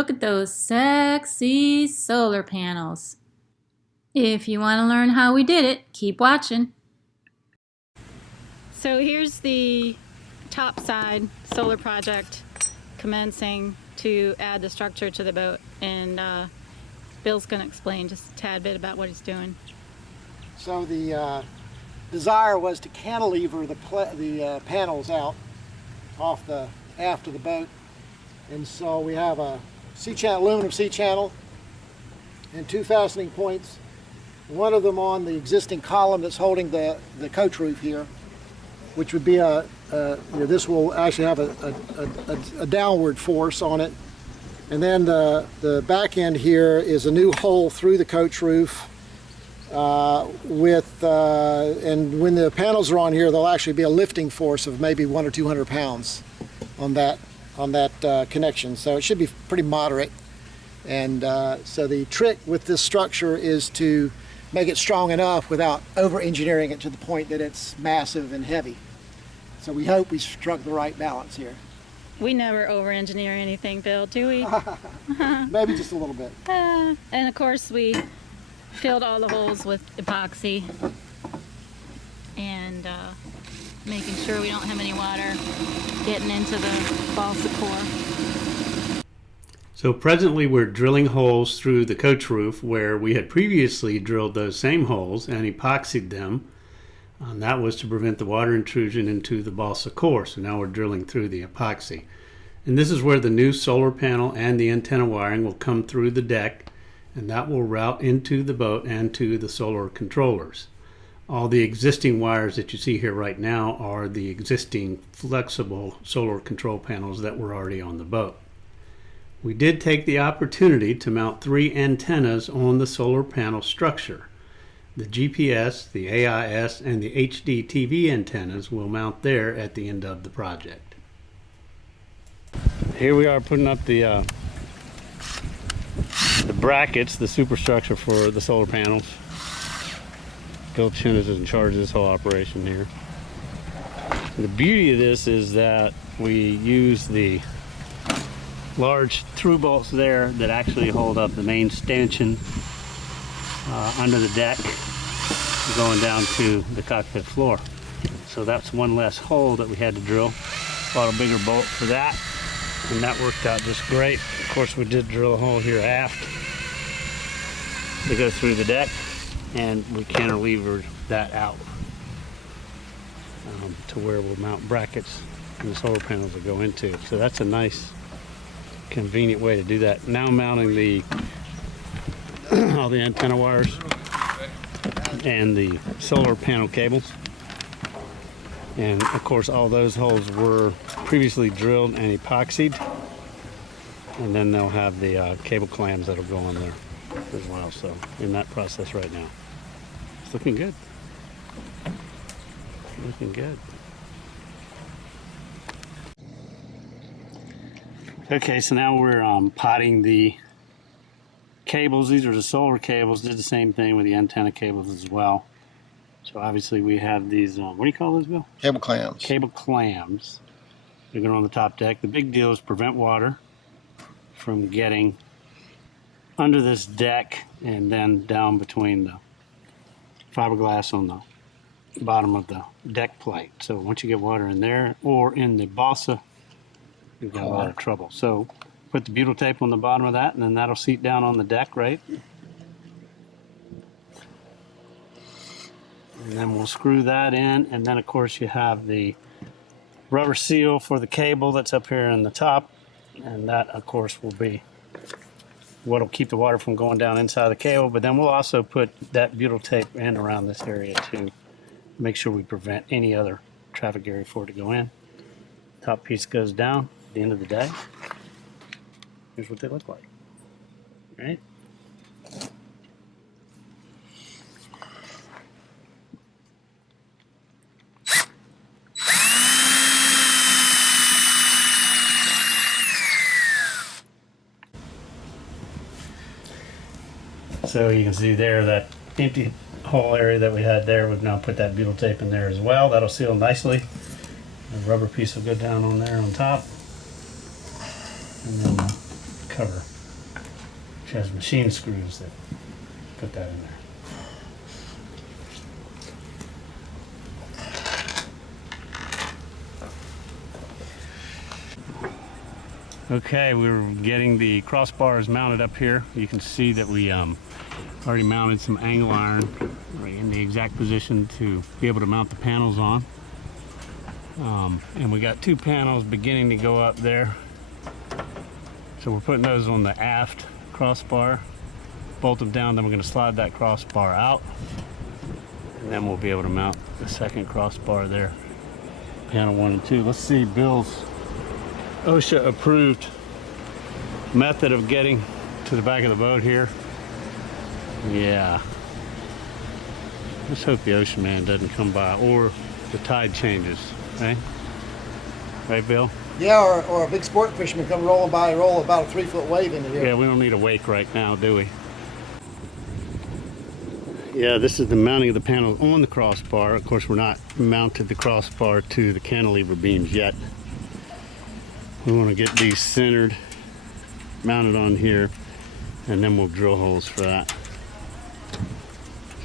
look at those sexy solar panels. If you want to learn how we did it, keep watching. So here's the top side solar project commencing to add the structure to the boat, and Bill's going to explain just a tad bit about what he's doing. So the desire was to cantilever the panels out off the aft of the boat, and so we have a C-channel, aluminum C-channel, and two fastening points. One of them on the existing column that's holding the coach roof here, which would be this will actually have a downward force on it. And then the back end here is a new hole through the coach roof and when the panels are on here, there'll actually be a lifting force of maybe 100 or 200 pounds on that connection. So it should be pretty moderate. And so the trick with this structure is to make it strong enough without over-engineering it to the point that it's massive and heavy. So we hope we struck the right balance here. We never over-engineer anything, Bill, do we? Maybe just a little bit. And of course we filled all the holes with epoxy and making sure we don't have any water getting into the balsa core. So presently we're drilling holes through the coach roof where we had previously drilled those same holes and epoxied them. And that was to prevent the water intrusion into the balsa core. So now we're drilling through the epoxy. And this is where the new solar panel and the antenna wiring will come through the deck, and that will route into the boat and to the solar controllers. All the existing wires that you see here right now are the existing flexible solar control panels that were already on the boat. We did take the opportunity to mount 3 antennas on the solar panel structure. The GPS, the AIS, and the HD TV antennas will mount there at the end of the project. Here we are putting up the brackets, the superstructure for the solar panels. Bill Chin is in charge of this whole operation here. The beauty of this is that we use the large through bolts there that actually hold up the main stanchion under the deck going down to the cockpit floor. So that's one less hole that we had to drill. Bought a bigger bolt for that, and that worked out just great. Of course, we did drill a hole here aft to go through the deck, and we cantilevered that out to where we'll mount brackets and the solar panels will go into. So that's a nice convenient way to do that. Now mounting the all the antenna wires and the solar panel cables, and of course all those holes were previously drilled and epoxied, and then they'll have the cable clams that'll go on there as well. So in that process right now. It's looking good. Looking good. Okay, so now we're potting the cables. These are the solar cables. Did the same thing with the antenna cables as well. So obviously we have these, what do you call those, Bill? Cable clams. Cable Clams. They're going on the top deck. The big deal is prevent water from getting under this deck and then down between the fiberglass on the bottom of the deck plate. So once you get water in there or in the balsa, you've got a lot of trouble. So put the butyl tape on the bottom of that, and then that'll seat down on the deck, right? And then we'll screw that in, and then of course you have the rubber seal for the cable that's up here in the top, and that of course will be what'll keep the water from going down inside the cable. But then we'll also put that butyl tape in around this area to make sure we prevent any other traffic area for it to go in. Top piece goes down. At the end of the day, here's what they look like, right? So you can see there that empty hole area that we had there, we've now put that butyl tape in there as well. That'll seal nicely. The rubber piece will go down on there on top, and then cover which has machine screws that put that in there. Okay, we're getting the crossbars mounted up here. You can see that we already mounted some angle iron right in the exact position to be able to mount the panels on. And we got 2 panels beginning to go up there. So we're putting those on the aft crossbar, bolt them down, then we're going to slide that crossbar out. And then we'll be able to mount the second crossbar there. Panel 1 and 2. Let's see Bill's OSHA approved method of getting to the back of the boat here. Yeah. Let's hope the ocean man doesn't come by or the tide changes, right? Right, Bill? Yeah, or a big sport fisherman come rolling by and roll about a 3-foot wave into here. Yeah, we don't need a wake right now, do we? Yeah, this is the mounting of the panel on the crossbar. Of course, we're not mounted the crossbar to the cantilever beams yet. We want to get these centered, mounted on here, and then we'll drill holes for that.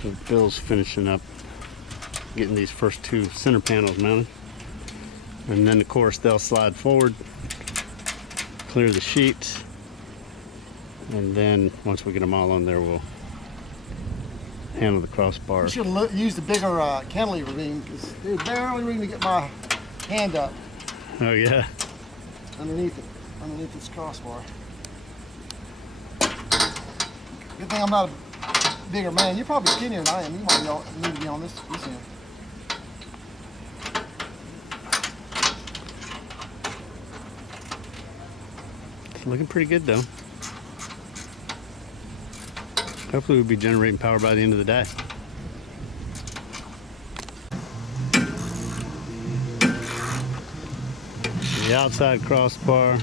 So Bill's finishing up getting these first 2 center panels mounted. And then of course they'll slide forward, clear the sheets, and then once we get them all on there, we'll handle the crossbar. I should have used a bigger cantilever beam, because there's barely room to get my hand up Oh yeah. underneath this crossbar. Good thing I'm not a bigger man. You're probably skinnier than I am. You might need to be on this end. It's looking pretty good though. Hopefully we'll be generating power by the end of the day. The outside crossbar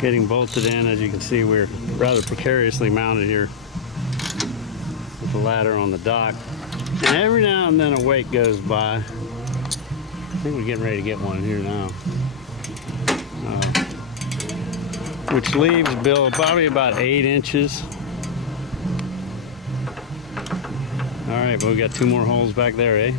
getting bolted in. As you can see, we're rather precariously mounted here with the ladder on the dock. And every now and then a wake goes by. I think we're getting ready to get one in here now. Which leaves Bill probably about 8 inches. All right, but we got 2 more holes back there, eh?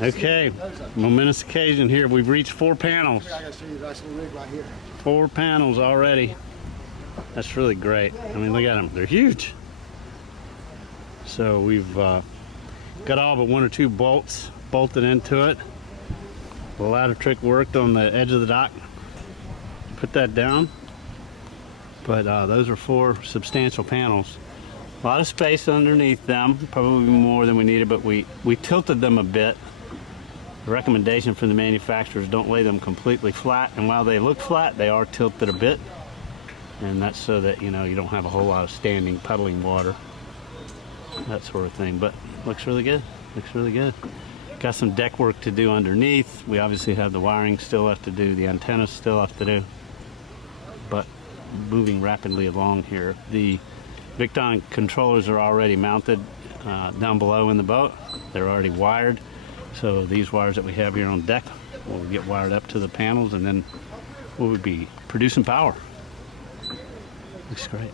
Okay, momentous occasion here. We've reached 4 panels. I gotta show you the nice little rig right here. 4 panels already. That's really great. I mean, look at them. They're huge. So we've got all but 1 or 2 bolts bolted into it. The ladder trick worked on the edge of the dock. Put that down. But those are 4 substantial panels. A lot of space underneath them, probably more than we needed, but we tilted them a bit. The recommendation from the manufacturers, don't lay them completely flat, and while they look flat, they are tilted a bit. And that's so that, you know, you don't have a whole lot of standing puddling water, that sort of thing. But looks really good. Looks really good. Got some deck work to do underneath. We obviously have the wiring still left to do, the antennas still have to do, but moving rapidly along here. The Victon controllers are already mounted down below in the boat. They're already wired. So these wires that we have here on deck will get wired up to the panels, and then we'll be producing power. Looks great.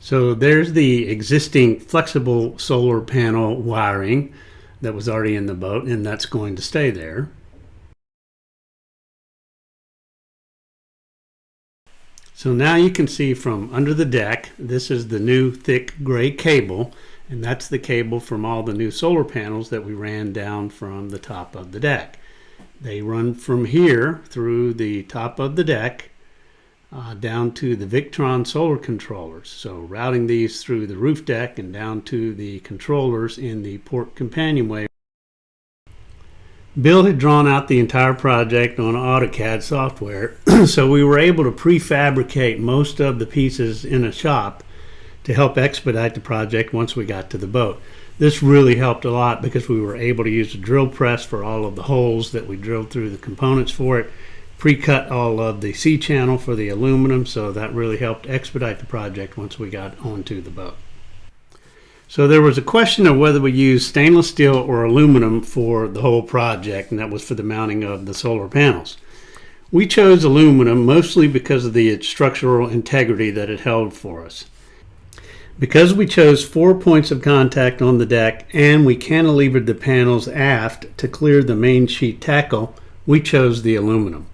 So there's the existing flexible solar panel wiring that was already in the boat, and that's going to stay there. So now you can see from under the deck, this is the new thick gray cable, and that's the cable from all the new solar panels that we ran down from the top of the deck. They run from here through the top of the deck down to the Victron solar controllers. So routing these through the roof deck and down to the controllers in the port companionway. Bill had drawn out the entire project on AutoCAD software, so we were able to prefabricate most of the pieces in a shop to help expedite the project once we got to the boat. This really helped a lot because we were able to use a drill press for all of the holes that we drilled through the components for it, pre-cut all of the C-channel for the aluminum, so that really helped expedite the project once we got onto the boat. So there was a question of whether we use stainless steel or aluminum for the whole project, and that was for the mounting of the solar panels. We chose aluminum mostly because of the structural integrity that it held for us. Because we chose 4 points of contact on the deck and we cantilevered the panels aft to clear the main sheet tackle, we chose the aluminum.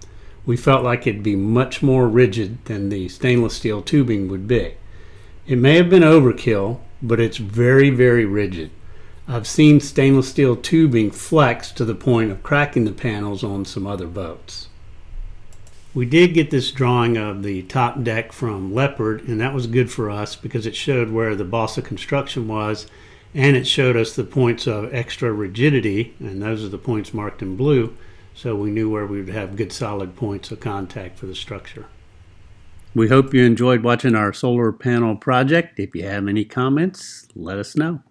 We felt like it'd be much more rigid than the stainless steel tubing would be. It may have been overkill, but it's very, very rigid. I've seen stainless steel tubing flex to the point of cracking the panels on some other boats. We did get this drawing of the top deck from Leopard, and that was good for us because it showed where the balsa construction was, and it showed us the points of extra rigidity, and those are the points marked in blue, so we knew where we would have good solid points of contact for the structure. We hope you enjoyed watching our solar panel project. If you have any comments, let us know.